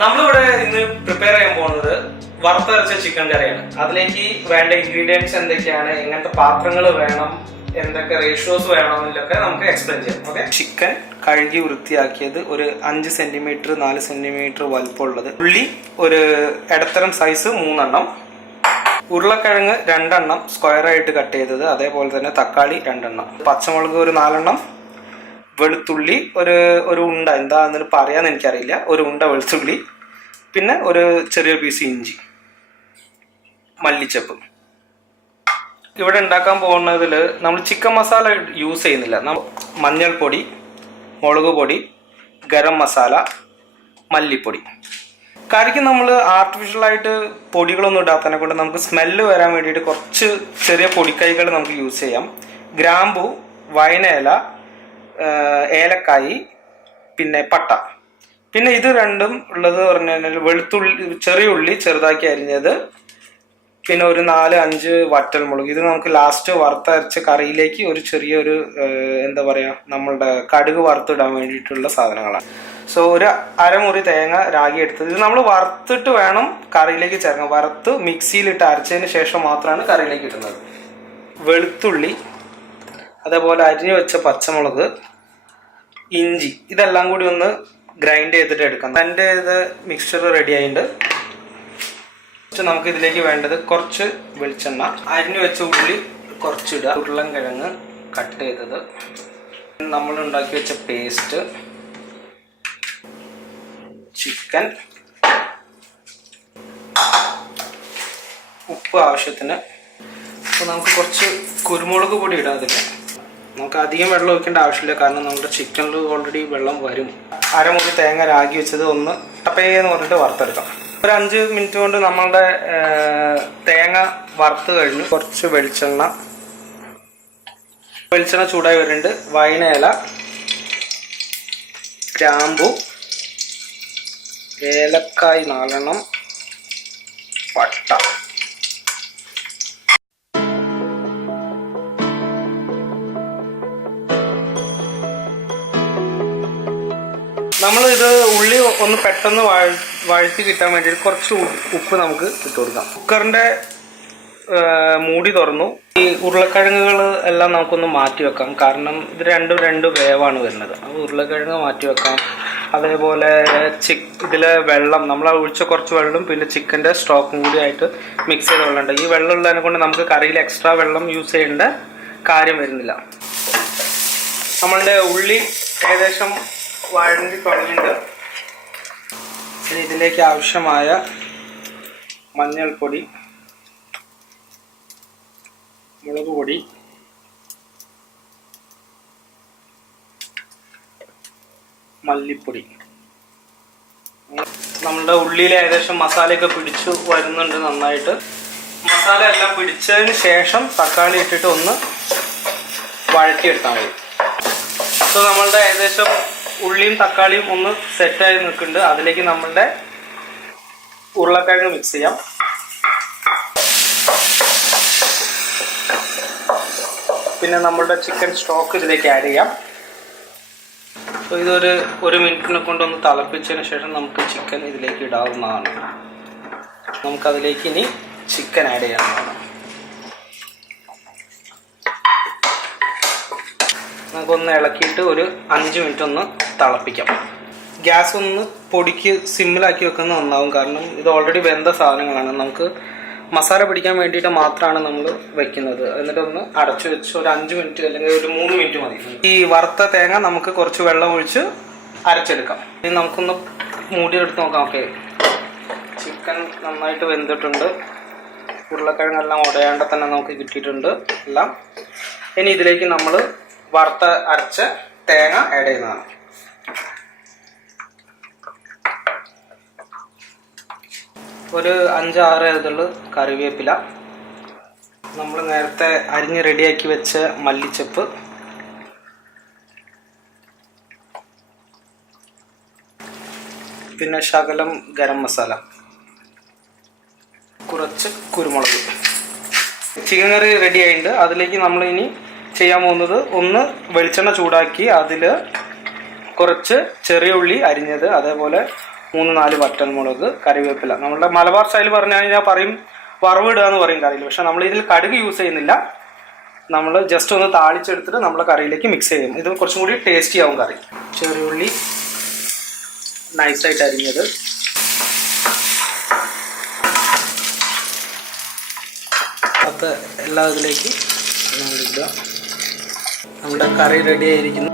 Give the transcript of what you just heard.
നമ്മളിവിടെ ഇന്ന് പ്രിപ്പയർ ചെയ്യാൻ പോകുന്നത് വറുത്തരച്ച ചിക്കൻ കറിയാണ്. അതിലേക്ക് വേണ്ട ഇൻഗ്രീഡിയൻസ് എന്തൊക്കെയാണ്, എങ്ങനത്തെ പാത്രങ്ങൾ വേണം, എന്തൊക്കെ റേഷ്യോസ് വേണമെന്നൊക്കെ നമുക്ക് എക്സ്പ്ലെയിൻ ചെയ്യാം. ഓക്കെ, ചിക്കൻ കഴുകി വൃത്തിയാക്കിയത്, ഒരു 5 സെന്റിമീറ്റർ 4 സെന്റിമീറ്റർ വലുപ്പമുള്ളത്, ഉള്ളി ഒരു ഇടത്തരം സൈസ് 3 എണ്ണം, ഉരുളക്കിഴങ്ങ് 2 എണ്ണം സ്ക്വയർ ആയിട്ട് കട്ട് ചെയ്തത്, അതേപോലെ തന്നെ തക്കാളി 2 എണ്ണം, പച്ചമുളക് ഒരു 4 എണ്ണം, വെളുത്തുള്ളി ഒരു ഉണ്ട, എന്താണെന്ന് പറയാന്ന് എനിക്കറിയില്ല, ഒരു ഉണ്ട വെളുത്തുള്ളി, പിന്നെ ഒരു ചെറിയ പീസ് ഇഞ്ചി, മല്ലിച്ചപ്പ്. ഇവിടെ ഉണ്ടാക്കാൻ പോകുന്നതിൽ നമ്മൾ ചിക്കൻ മസാല യൂസ് ചെയ്യുന്നില്ല. മഞ്ഞൾപ്പൊടി, മുളക് പൊടി, ഗരം മസാല, മല്ലിപ്പൊടി. കറിക്ക് നമ്മൾ ആർട്ടിഫിഷ്യലായിട്ട് പൊടികളൊന്നും ഇടാത്തതിനെ കൊണ്ട് നമുക്ക് സ്മെല്ല് വരാൻ വേണ്ടിയിട്ട് കുറച്ച് ചെറിയ പൊടിക്കൈകൾ നമുക്ക് യൂസ് ചെയ്യാം. ഗ്രാമ്പു, വയനയില, ഏലക്കായി, പിന്നെ പട്ട. പിന്നെ ഇത് രണ്ടും ഉള്ളത് പറഞ്ഞു കഴിഞ്ഞാൽ വെളുത്തുള്ളി, ചെറിയ ഉള്ളി ചെറുതാക്കി അരിഞ്ഞത്, പിന്നെ ഒരു 4-5 വറ്റൽമുളക്. ഇത് നമുക്ക് ലാസ്റ്റ് വറുത്തരച്ച കറിയിലേക്ക് ഒരു ചെറിയൊരു എന്താ പറയുക, നമ്മളുടെ കടുക് വറുത്തിടാൻ വേണ്ടിയിട്ടുള്ള സാധനങ്ങളാണ്. സോ ഒരു അരമുറി തേങ്ങ രാഗി എടുത്തത്. ഇത് നമ്മൾ വറുത്തിട്ട് വേണം കറിയിലേക്ക് ചേർക്കാൻ. വറുത്ത് മിക്സിയിലിട്ട് അരച്ചതിന് ശേഷം മാത്രമാണ് കറിയിലേക്ക് ഇടുന്നത്. വെളുത്തുള്ളി, അതേപോലെ അരിഞ്ഞു വെച്ച പച്ചമുളക്, ഇഞ്ചി, ഇതെല്ലാം കൂടി ഒന്ന് ഗ്രൈൻഡ് ചെയ്തിട്ട് എടുക്കാം. എൻ്റെ ഇത് മിക്സ്ചർ റെഡി ആയിട്ടുണ്ട്. നമുക്ക് ഇതിലേക്ക് വേണ്ടത് കുറച്ച് വെളിച്ചെണ്ണ, അരിഞ്ഞു വെച്ച ഉള്ളി കുറച്ചിടുക, ഉരുളൻകിഴങ്ങ് കട്ട് ചെയ്തത്, നമ്മൾ ഉണ്ടാക്കി വെച്ച പേസ്റ്റ്, ചിക്കൻ, ഉപ്പ് ആവശ്യത്തിന്. അപ്പോൾ നമുക്ക് കുറച്ച് കുരുമുളക് പൊടി ഇടാം. അതിൽ നമുക്ക് അധികം വെള്ളം ഒഴിക്കേണ്ട ആവശ്യമില്ല, കാരണം നമ്മുടെ ചിക്കനിൽ ഓൾറെഡി വെള്ളം വരും. അരമുറി തേങ്ങ രാഗി വെച്ചത് ഒന്ന് ടപ്പേന്ന് പറഞ്ഞിട്ട് വറുത്തെടുക്കാം. ഒരു 5 മിനിറ്റ് കൊണ്ട് നമ്മളുടെ തേങ്ങ വറുത്ത് കഴിഞ്ഞു. കുറച്ച് വെളിച്ചെണ്ണ ചൂടായി വരുന്നുണ്ട്. വയനയില, ഗ്രാമ്പു, ഏലക്കായ് 4 എണ്ണം, പട്ട. നമ്മളിത് ഉള്ളി ഒന്ന് പെട്ടെന്ന് വഴറ്റി കിട്ടാൻ വേണ്ടിയിട്ട് കുറച്ച് ഉപ്പ് നമുക്ക് ഇട്ട് കൊടുക്കാം. കുക്കറിൻ്റെ മൂടി തുറന്നു. ഈ ഉരുളക്കിഴങ്ങുകൾ എല്ലാം നമുക്കൊന്ന് മാറ്റി വെക്കാം, കാരണം ഇത് രണ്ട് വേവാണ് വരുന്നത്. അപ്പോൾ ഉരുളക്കിഴങ്ങ് മാറ്റി വെക്കാം. അതേപോലെ ഇതിലെ വെള്ളം, നമ്മൾ ഒഴിച്ച കുറച്ച് വെള്ളം, പിന്നെ ചിക്കൻ്റെ സ്റ്റോക്കും കൂടി ആയിട്ട് മിക്സ് ചെയ്ത വെള്ളമുണ്ട്. ഈ വെള്ളം ഉള്ളതിനെ കൊണ്ട് നമുക്ക് കറിയിൽ എക്സ്ട്രാ വെള്ളം യൂസ് ചെയ്യേണ്ട കാര്യം വരുന്നില്ല. നമ്മളുടെ ഉള്ളി ഏകദേശം വഴണ്ടി തുടങ്ങിയിട്ട് ഇതിലേക്ക് ആവശ്യമായ മഞ്ഞൾപ്പൊടി, മുളക് പൊടി, മല്ലിപ്പൊടി. നമ്മളുടെ ഉള്ളിയിൽ ഏകദേശം മസാലയൊക്കെ പിടിച്ചു വരുന്നുണ്ട് നന്നായിട്ട്. മസാല എല്ലാം പിടിച്ചതിന് ശേഷം തക്കാളി ഇട്ടിട്ട് ഒന്ന് വഴറ്റിയെടുത്താൽ മതി. സോ നമ്മളുടെ ഏകദേശം ഉള്ളിയും തക്കാളിയും ഒന്ന് സെറ്റായി നിൽക്കുന്നുണ്ട്. അതിലേക്ക് നമ്മളുടെ ഉരുളക്കിഴങ്ങ് മിക്സ് ചെയ്യാം. പിന്നെ നമ്മളുടെ ചിക്കൻ സ്റ്റോക്ക് ഇതിലേക്ക് ആഡ് ചെയ്യാം. അപ്പോൾ ഇതൊരു 1 മിനിറ്റിനെ കൊണ്ടൊന്ന് തിളപ്പിച്ചതിന് ശേഷം നമുക്ക് ചിക്കൻ ഇതിലേക്ക് ഇടാവുന്നതാണ്. നമുക്കതിലേക്ക് ഇനി ചിക്കൻ ആഡ് ചെയ്യാവുന്നതാണ്. നമുക്കൊന്ന് ഇളക്കിയിട്ട് ഒരു 5 മിനിറ്റ് ഒന്ന് തിളപ്പിക്കാം. ഗ്യാസ് ഒന്ന് പൊടിക്ക് സിമ്മിലാക്കി വെക്കുന്നത് നന്നാവും, കാരണം ഇത് ഓൾറെഡി വെന്ത സാധനങ്ങളാണ്. നമുക്ക് മസാല പിടിക്കാൻ വേണ്ടിയിട്ട് മാത്രമാണ് നമ്മൾ വെക്കുന്നത്. എന്നിട്ടൊന്ന് അടച്ചു വെച്ച് ഒരു 5 മിനിറ്റ് അല്ലെങ്കിൽ ഒരു 3 മിനിറ്റ് മതി. ഈ വറുത്ത തേങ്ങ നമുക്ക് കുറച്ച് വെള്ളം ഒഴിച്ച് അരച്ചെടുക്കാം. ഇനി നമുക്കൊന്ന് മൂടിയെടുത്ത് നോക്കാം. ഓക്കെ, ചിക്കൻ നന്നായിട്ട് വെന്തിട്ടുണ്ട്. ഉരുളക്കിഴങ്ങെല്ലാം ഉടയാണ്ട് തന്നെ നമുക്ക് കിട്ടിയിട്ടുണ്ട് എല്ലാം. ഇനി ഇതിലേക്ക് നമ്മൾ വറുത്ത അരച്ച തേങ്ങ ആഡ് ചെയ്യുന്നതാണ്. ഒരു 5-6 ഇതുള്ള കറിവേപ്പില, നമ്മൾ നേരത്തെ അരിഞ്ഞ് റെഡിയാക്കി വെച്ച മല്ലിച്ചപ്പ്, പിന്നെ ശകലം ഗരം മസാല, കുറച്ച് കുരുമുളക്. ചിക്കൻ കറി റെഡി ആയിട്ടുണ്ട്. അതിലേക്ക് നമ്മൾ ഇനി ചെയ്യാൻ പോകുന്നത്, ഒന്ന് വെളിച്ചെണ്ണ ചൂടാക്കി അതിൽ കുറച്ച് ചെറിയ ഉള്ളി അരിഞ്ഞത്, അതേപോലെ 3-4 വറ്റൽമുളക്, കറിവേപ്പില. നമ്മുടെ മലബാർ സ്റ്റൈൽ പറഞ്ഞു കഴിഞ്ഞാൽ പറയും വറവിടുക എന്ന് പറയും കറിയിൽ. പക്ഷെ നമ്മൾ ഇതിൽ കടുക് യൂസ് ചെയ്യുന്നില്ല. നമ്മൾ ജസ്റ്റ് ഒന്ന് താളിച്ചെടുത്തിട്ട് നമ്മൾ കറിയിലേക്ക് മിക്സ് ചെയ്യും. ഇത് കുറച്ചും കൂടി ടേസ്റ്റി ആവും കറി. ചെറിയുള്ളി നൈസായിട്ട് അരിഞ്ഞത്, അത് എല്ലാ ഇതിലേക്ക് ഇടുക. നമ്മുടെ കറി റെഡി ആയിരിക്കുന്നു.